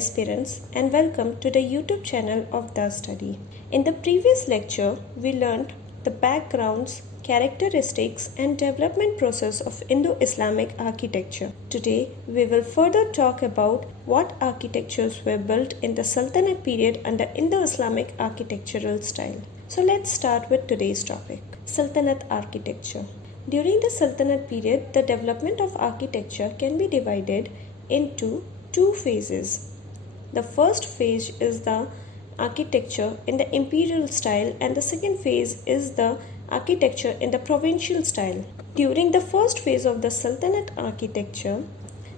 aspirants and welcome to the YouTube channel of The Study. In the previous lecture, we learned the backgrounds, characteristics and development process of Indo-Islamic architecture. Today, we will further talk about what architectures were built in the Sultanate period under Indo-Islamic architectural style. So let's start with today's topic, Sultanate architecture. During the Sultanate period, the development of architecture can be divided into two phases. The first phase is the architecture in the imperial style and the second phase is the architecture in the provincial style. During the first phase of the Sultanate architecture,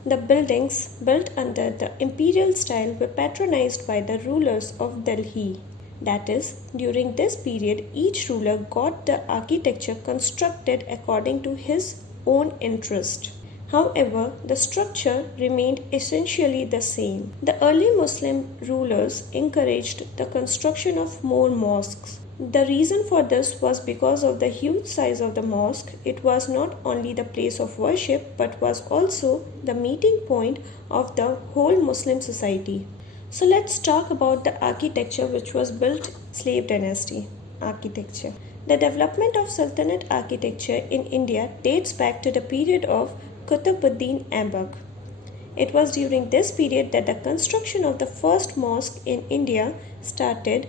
the buildings built under the imperial style were patronized by the rulers of Delhi. That is, during this period, each ruler got the architecture constructed according to his own interest. However, the structure remained essentially the same. The early Muslim rulers encouraged the construction of more mosques. The reason for this was because of the huge size of the mosque. It was not only the place of worship but was also the meeting point of the whole Muslim society. So let's talk about the architecture which was built slave dynasty architecture. The development of Sultanate architecture in India dates back to the period of Qutbuddin Aibak. It was during this period that the construction of the first mosque in India started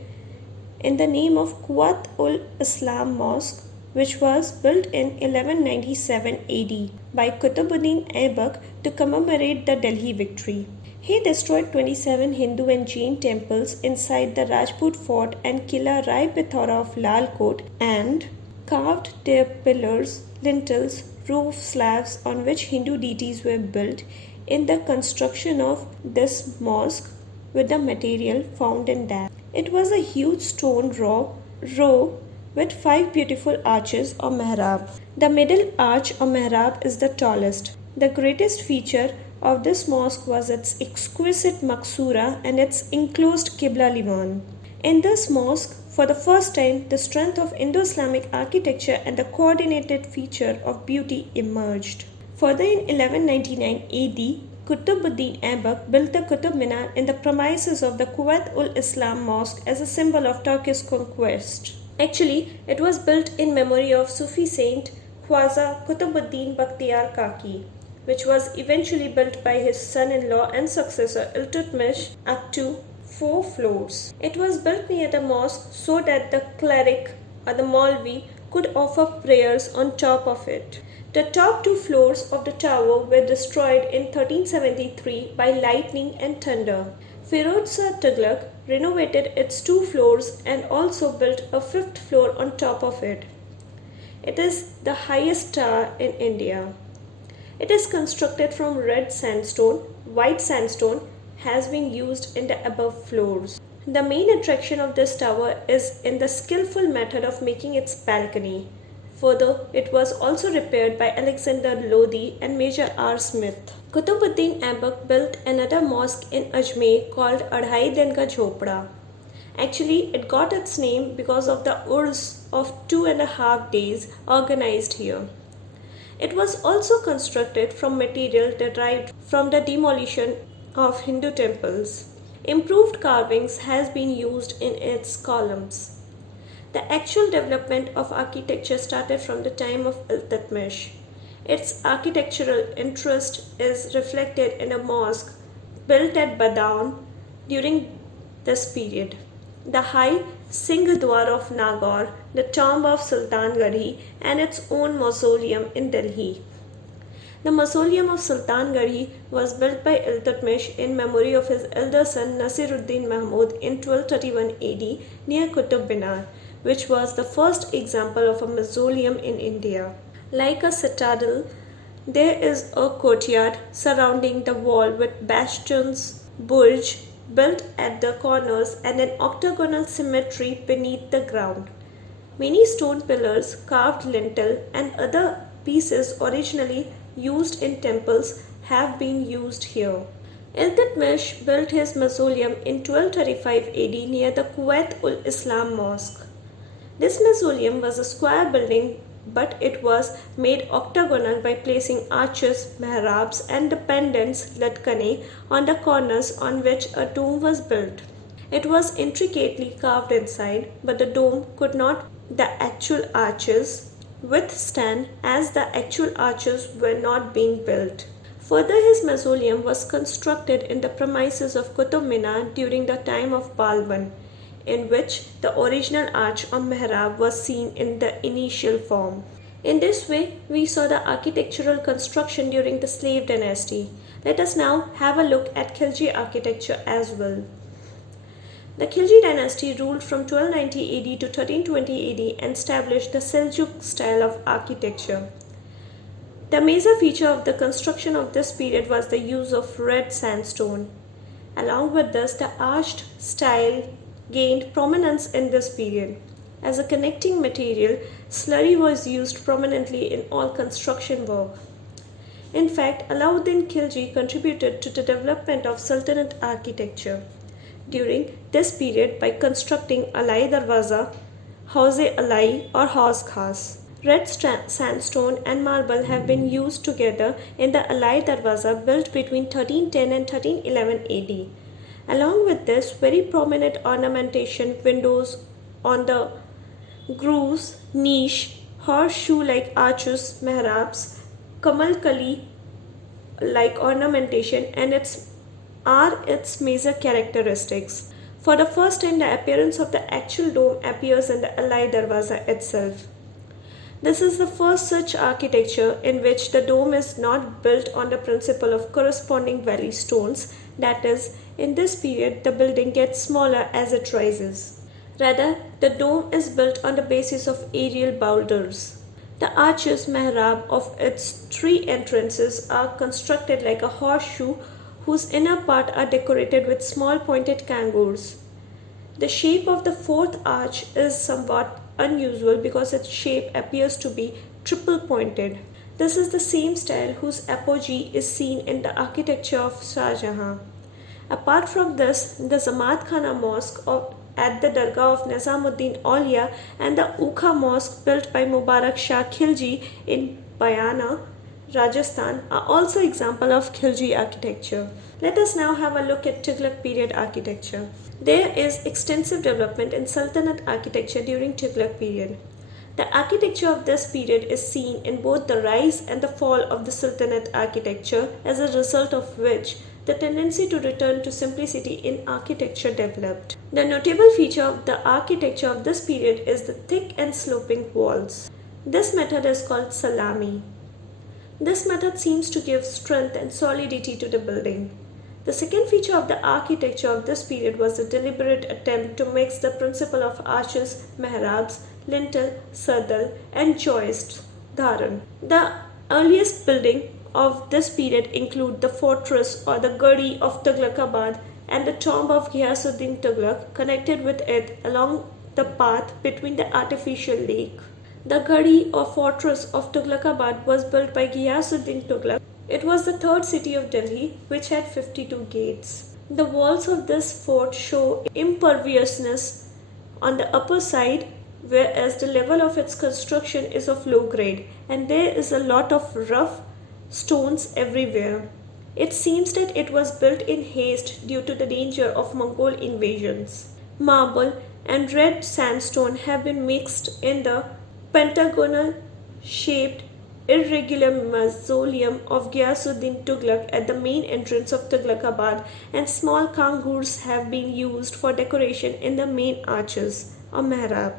in the name of Quwwat-ul-Islam Mosque, which was built in 1197 AD by Qutbuddin Aibak to commemorate the Delhi victory. He destroyed 27 Hindu and Jain temples inside the Rajput fort and Kila Rai Pithora of Lal Kot and carved their pillars, lintels, roof slabs on which Hindu deities were built in the construction of this mosque with the material found in that. It was a huge stone row with 5 beautiful arches or mihrab. The middle arch or mihrab is the tallest. The greatest feature of this mosque was its exquisite maksura and its enclosed Qibla Liwan. In this mosque, for the first time, the strength of Indo-Islamic architecture and the coordinated feature of beauty emerged. Further in 1199 AD, Qutbuddin Aibak built the Qutb Minar in the premises of the Quwwat-ul-Islam Mosque as a symbol of Turkish conquest. Actually, it was built in memory of Sufi saint Khwaja Qutbuddin Bakhtiyar Kaki, which was eventually built by his son-in-law and successor Iltutmish up to 4 floors. It was built near the mosque so that the cleric or the Maulvi could offer prayers on top of it. The top 2 floors of the tower were destroyed in 1373 by lightning and thunder. Firoz Shah Tughlaq renovated its 2 floors and also built a 5th floor on top of it. It is the highest tower in India. It is constructed from red sandstone. White sandstone has been used in the above floors. The main attraction of this tower is in the skillful method of making its balcony. Further, it was also repaired by Alexander Lodi and Major R. Smith. Qutbuddin Aibak built another mosque in Ajmer called Adhai Din Ka Jhopda. Actually, it got its name because of the urs of 2.5 days organized here. It was also constructed from material derived from the demolition of Hindu temples. Improved carvings has been used in its columns. The actual development of architecture started from the time of Iltutmish. Its architectural interest is reflected in a mosque built at Badaun during this period. The high Singh Dwar of Nagar, the tomb of Sultan Garhi, and its own mausoleum in Delhi. The mausoleum of Sultan Garhi was built by Iltutmish in memory of his elder son Nasiruddin Mahmud in 1231 AD near Qutb Minar, which was the first example of a mausoleum in India. Like a citadel, there is a courtyard surrounding the wall with bastions, burj, built at the corners and an octagonal symmetry beneath the ground. Many stone pillars, carved lintel and other pieces originally used in temples have been used here. Iltutmish built his mausoleum in 1235 AD near the Quwwat-ul-Islam Mosque. This mausoleum was a square building but it was made octagonal by placing arches, mihrabs, and dependents latkane on the corners on which a dome was built. It was intricately carved inside, but the dome could not the actual arches withstand as the actual arches were not being built. Further, his mausoleum was constructed in the premises of Qutub Minar during the time of Balban, in which the original arch or mihrab was seen in the initial form. In this way, we saw the architectural construction during the slave dynasty. Let us now have a look at Khilji architecture as well. The Khilji dynasty ruled from 1290 AD to 1320 AD and established the Seljuk style of architecture. The major feature of the construction of this period was the use of red sandstone. Along with this, the arched style gained prominence in this period. As a connecting material, slurry was used prominently in all construction work. In fact, Alauddin Khilji contributed to the development of Sultanate architecture during this period by constructing Alai Darwaza, Hauze Alai or Haus Khas. Red sandstone and marble have been used together in the Alai Darwaza built between 1310 and 1311 AD. Along with this, very prominent ornamentation, windows on the grooves, niche, horseshoe-like arches, mihrabs, kamalkali like ornamentation and its major characteristics. For the first time, the appearance of the actual dome appears in the Alai Darwaza itself. This is the first such architecture in which the dome is not built on the principle of corresponding valley stones, that is, in this period the building gets smaller as it rises. Rather, the dome is built on the basis of aerial boulders. The arches mihrab of its three entrances are constructed like a horseshoe whose inner part are decorated with small pointed kangurs. The shape of the fourth arch is somewhat unusual because its shape appears to be triple pointed. This is the same style whose apogee is seen in the architecture of Shah Jahan. Apart from this, the Zamat Khana Mosque at the Dargah of Nizamuddin Aulia and the Ukha Mosque built by Mubarak Shah Khilji in Bayana, Rajasthan are also examples of Khilji architecture. Let us now have a look at Tughlaq period architecture. There is extensive development in Sultanate architecture during Tughlaq period. The architecture of this period is seen in both the rise and the fall of the Sultanate architecture, as a result of which the tendency to return to simplicity in architecture developed. The notable feature of the architecture of this period is the thick and sloping walls. This method is called salami. This method seems to give strength and solidity to the building. The second feature of the architecture of this period was the deliberate attempt to mix the principle of arches, mihrabs, lintel, sardal, and joists, dharan. The earliest building of this period include the fortress or the Gadi of Tughlaqabad and the tomb of Ghiyasuddin Tughlaq connected with it along the path between the artificial lake. The Gadi or fortress of Tughlaqabad was built by Ghiyasuddin Tughlaq. It was the third city of Delhi, which had 52 gates. The walls of this fort show imperviousness on the upper side, whereas the level of its construction is of low grade, and there is a lot of rough stones everywhere. It seems that it was built in haste due to the danger of Mongol invasions. Marble and red sandstone have been mixed in the pentagonal shaped irregular mausoleum of Ghiyasuddin Tughlaq at the main entrance of Tughlaqabad, and small kangurs have been used for decoration in the main arches or mihrab.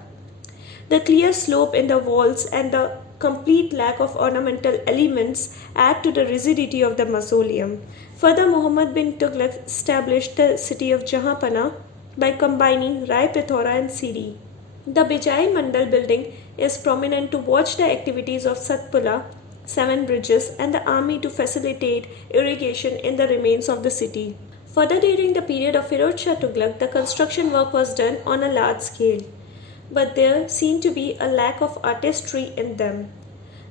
The clear slope in the walls and the complete lack of ornamental elements add to the rigidity of the mausoleum. Further, Muhammad bin Tughlaq established the city of Jahanpana by combining Rai Pithora and Siri. The Bijai Mandal building is prominent to watch the activities of Satpura, 7 bridges, and the army to facilitate irrigation in the remains of the city. Further, during the period of Firoz Shah Tughlaq, the construction work was done on a large scale, but there seemed to be a lack of artistry in them.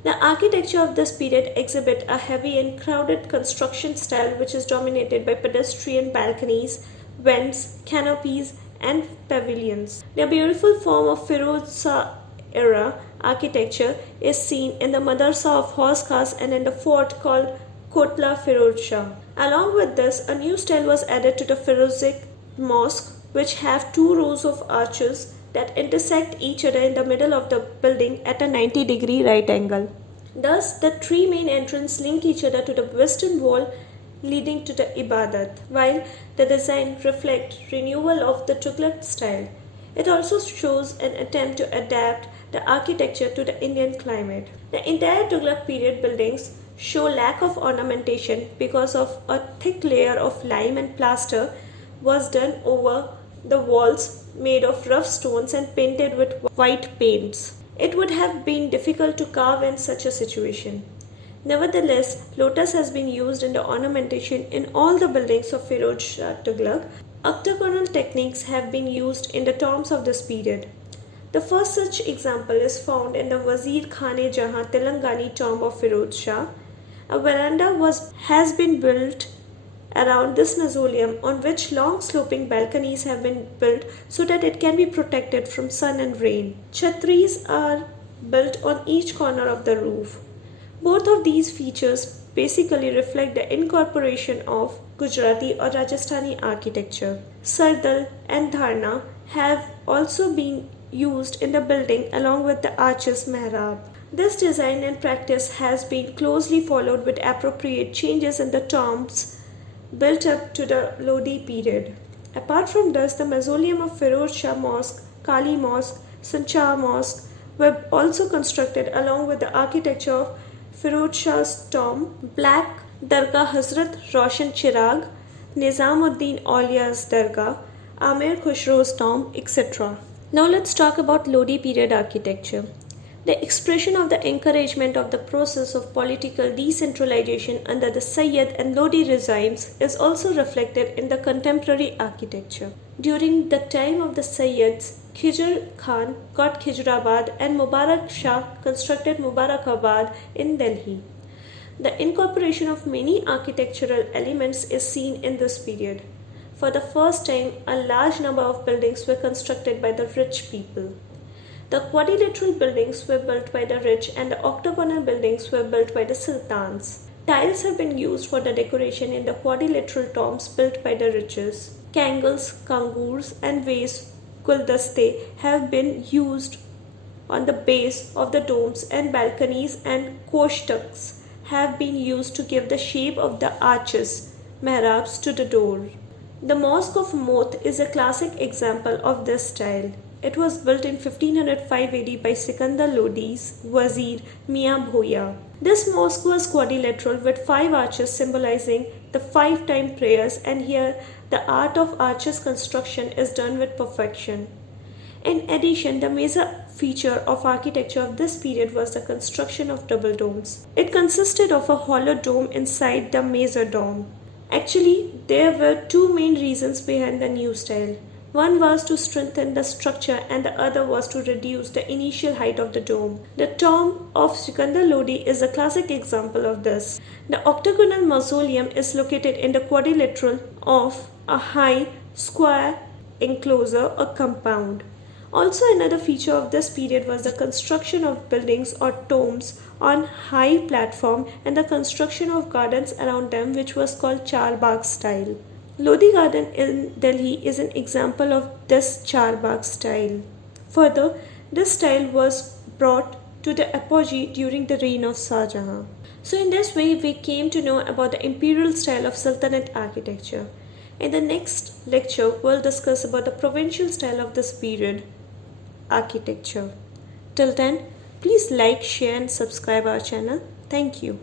The architecture of this period exhibit a heavy and crowded construction style which is dominated by pedestrian balconies, vents, canopies, and pavilions. The beautiful form of Firoz Shah era architecture is seen in the madrasa of horse cars and in the fort called Kotla Firuz Shah. Along with this, a new style was added to the Firozic mosque, which have two rows of arches that intersect each other in the middle of the building at a 90-degree right angle. Thus, the three main entrances link each other to the western wall leading to the Ibadat, while the design reflects renewal of the Tughlaq style. It also shows an attempt to adapt the architecture to the Indian climate. The entire Tughlaq period buildings show lack of ornamentation because of a thick layer of lime and plaster was done over the walls made of rough stones and painted with white paints. It would have been difficult to carve in such a situation. Nevertheless, lotus has been used in the ornamentation in all the buildings of Firoz Shah Tughlaq. Octagonal techniques have been used in the tombs of this period. The first such example is found in the Wazir Khane-Jahan Telangani tomb of Firoz Shah. A veranda has been built around this mausoleum, on which long sloping balconies have been built so that it can be protected from sun and rain. Chhatris are built on each corner of the roof. Both of these features basically reflect the incorporation of Gujarati or Rajasthani architecture. Sardal and Dharna have also been used in the building along with the arches mihrab. This design and practice has been closely followed with appropriate changes in the tombs built up to the Lodi period. Apart from this, the mausoleum of Firoz Shah Mosque, Kali Mosque, Sanchar Mosque were also constructed along with the architecture of Firoz Shah's tomb, Black Dargah Hazrat Roshan Chirag, Nizamuddin Aulia's Dargah, Amir Khusro's tomb, etc. Now let's talk about Lodi period architecture. The expression of the encouragement of the process of political decentralization under the Sayyid and Lodi regimes is also reflected in the contemporary architecture. During the time of the Sayyids, Khizr Khan got Khizrabad and Mubarak Shah constructed Mubarakabad in Delhi. The incorporation of many architectural elements is seen in this period. For the first time, a large number of buildings were constructed by the rich people. The quadrilateral buildings were built by the rich and the octagonal buildings were built by the sultans. Tiles have been used for the decoration in the quadrilateral tombs built by the riches. Kangles, kangurs and vase guldaste have been used on the base of the domes, and balconies and koshtaks have been used to give the shape of the arches, mihrabs to the door. The Mosque of Moth is a classic example of this style. It was built in 1505 AD by Sikandar Lodi's Wazir Mian Bhoya. This mosque was quadrilateral with 5 arches symbolizing the 5-time prayers, and here the art of arches construction is done with perfection. In addition, the major feature of architecture of this period was the construction of double domes. It consisted of a hollow dome inside the major dome. Actually, there were two main reasons behind the new style. One was to strengthen the structure and the other was to reduce the initial height of the dome. The tomb of Sikandar Lodi is a classic example of this. The octagonal mausoleum is located in the quadrilateral of a high square enclosure or compound. Also, another feature of this period was the construction of buildings or tombs on high platform and the construction of gardens around them, which was called Charbagh style. Lodi Garden in Delhi is an example of this Charbagh style. Further, this style was brought to the apogee during the reign of Shah Jahan. So in this way, we came to know about the imperial style of Sultanate architecture. In the next lecture, we'll discuss about the provincial style of this period architecture. Till then, please like, share and subscribe our channel. Thank you.